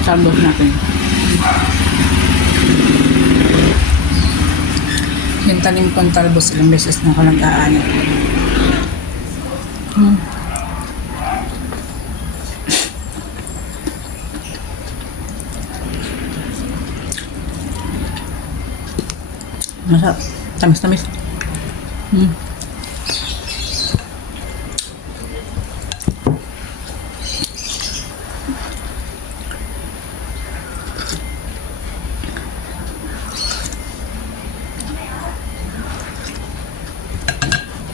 Sandwich natin. Yung tanim kong talbos ilang beses na ako nag-aanit. Hmm. Masarap. Tamis-tamis. Hmm.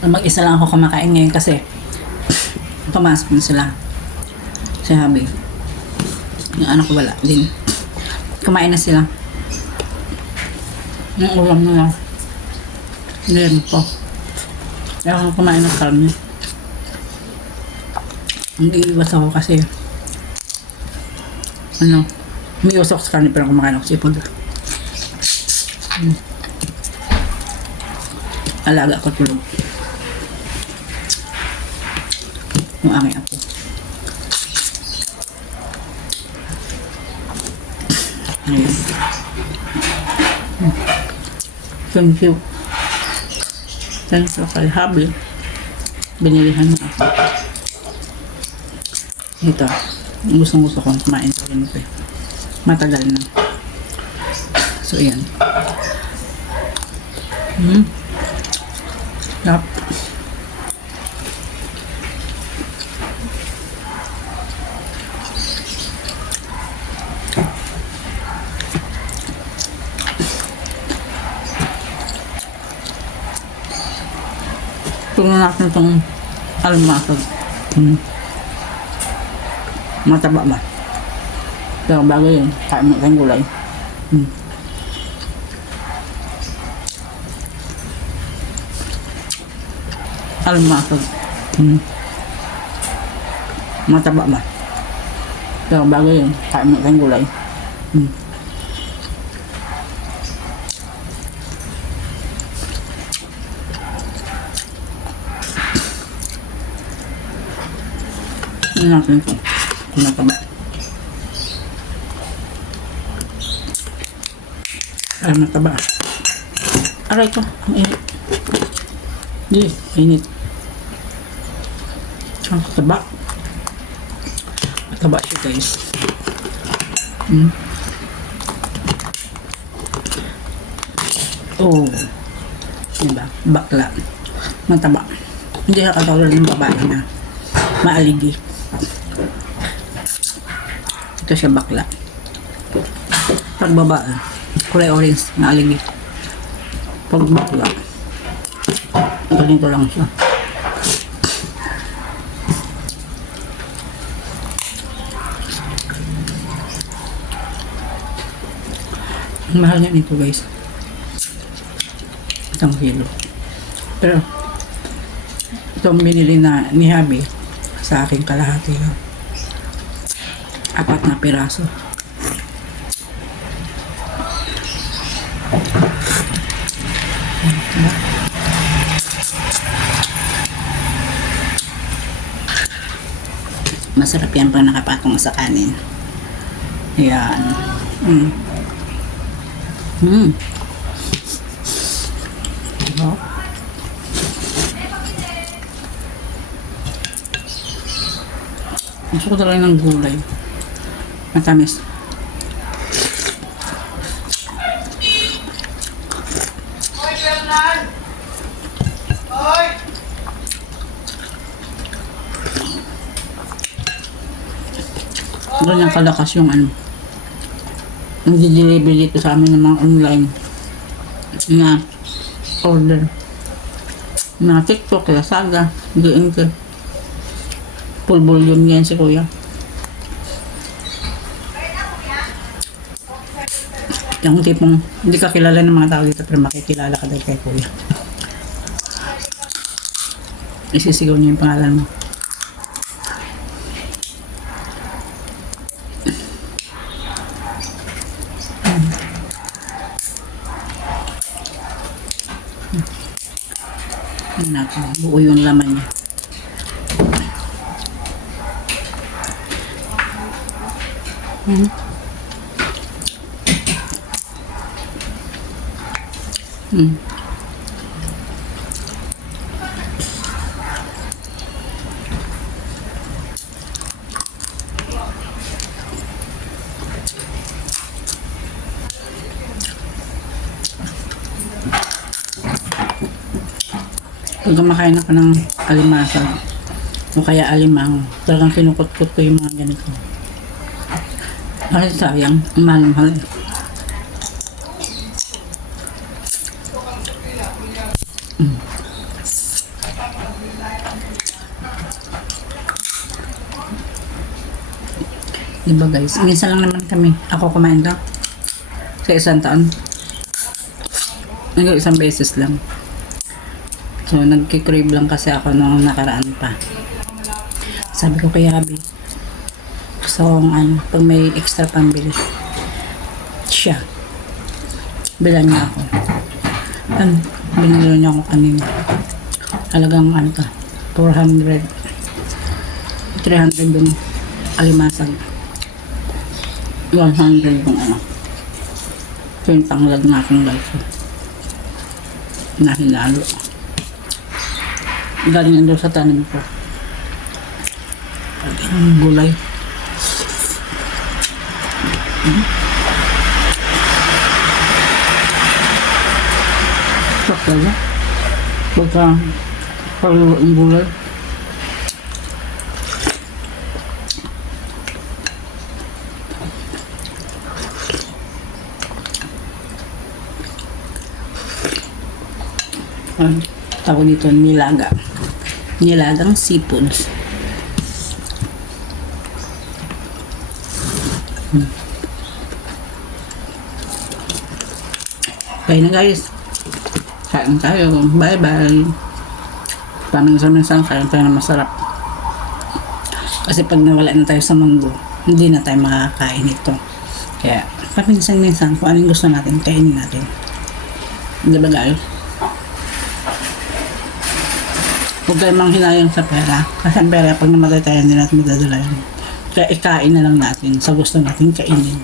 Mag-isa lang ako kumakain ngayon kasi pumasok na sila. Si Habi. Yung anak ko wala din. Kumain na sila. Yung ulam nila. Hindi po. Kaya ako kumain ng karne. Hindi iwas ako kasi ano, may usok sa karne pero kumakain ako sipag. Hmm. Alaga ko tulog. Yung aking apo. Hmm. Thank you. Thank you kay Habi. Binilihan mo ako. Ito. Gustong gusto kong kumain sa rin ito. eh. Matagal na. So, yan. Hmm. Yep. Tingnan natin itong almasag. Hmm. Mataba ba? Pero bago yun, kain mo tayong gulay. Hmm. Almasag. Hmm. Mataba ba? Pero bago yun, kain mo tayong gulay. Hmm. Tingnan natin ito. Kung mataba. Ay, mataba. Aray ko, ang init. Hindi, init. Ang mataba. Mataba siya guys. Hmm. Oh. Diba? Bakla. Mataba. Hindi ka katulad ng babae na maaligi. Ito siya bakla. Pag babae, kulay orange na aligi. Pag bakla, ganito lang siya. Ang mahal niya nito guys. Isang kilo. Pero, itong binili na ni Habi sa aking kalahati yun. Apat na piraso. Masarap yan pag nakapatong sa kanin. Yan. Mm. Mm. Oh. Gusto ko talaga ng gulay. Matamis. Ganyan kalakas yung ano. Ang deliver dito sa amin ng mga online na order. Mga TikTok, Lazada, DNT. Full volume yan si kuya. Yung tipong hindi ka kilala ng mga tao dito pero makikilala ka dahil kay kuya. Isisigaw niya yung pangalan mo. Yan natin. Buo yung laman niya. Hmm. Hmm. Pag kumakain ako ng alimasag o kaya alimang, talagang kinukot-kot ko yung mga ganito. Kasi sayang, ang mahal-mahal eh. Diba guys? Minsan lang naman kami. Ako kumain to. Sa isang taon. Nag isang beses lang. So, nagkikrave lang kasi ako nung nakaraan pa. Sabi ko kay Habi, kong ano, pag may extra pambili, siya. Bilan niya ako. Ano, binili niya ako kanina. Halagang ano ka, 400. 300 yung alimasag. 100 yung ano. Ito yung tanglag na aking life. Na hinalo. Galing yan doon sa tanim ko. Ang gulay. Hmm. Sarap talaga. Pagka palulo ang gulay. Ang tawag dito nilaga. Nilagang seafoods. Hmm. Kaya na guys. Kain tayo. Bye bye. Paminsan-minsan kain tayo na masarap. Kasi pag nawala na tayo sa mundo, hindi na tayo makakain ito. Kaya paminsan-minsan kung anong gusto natin, kainin natin. Di ba guys? Huwag kayo manghinayang sa pera. Kasi ang pera, pag namatay tayo, hindi natin madadala yun. Kaya ikain na lang natin sa gusto natin kainin.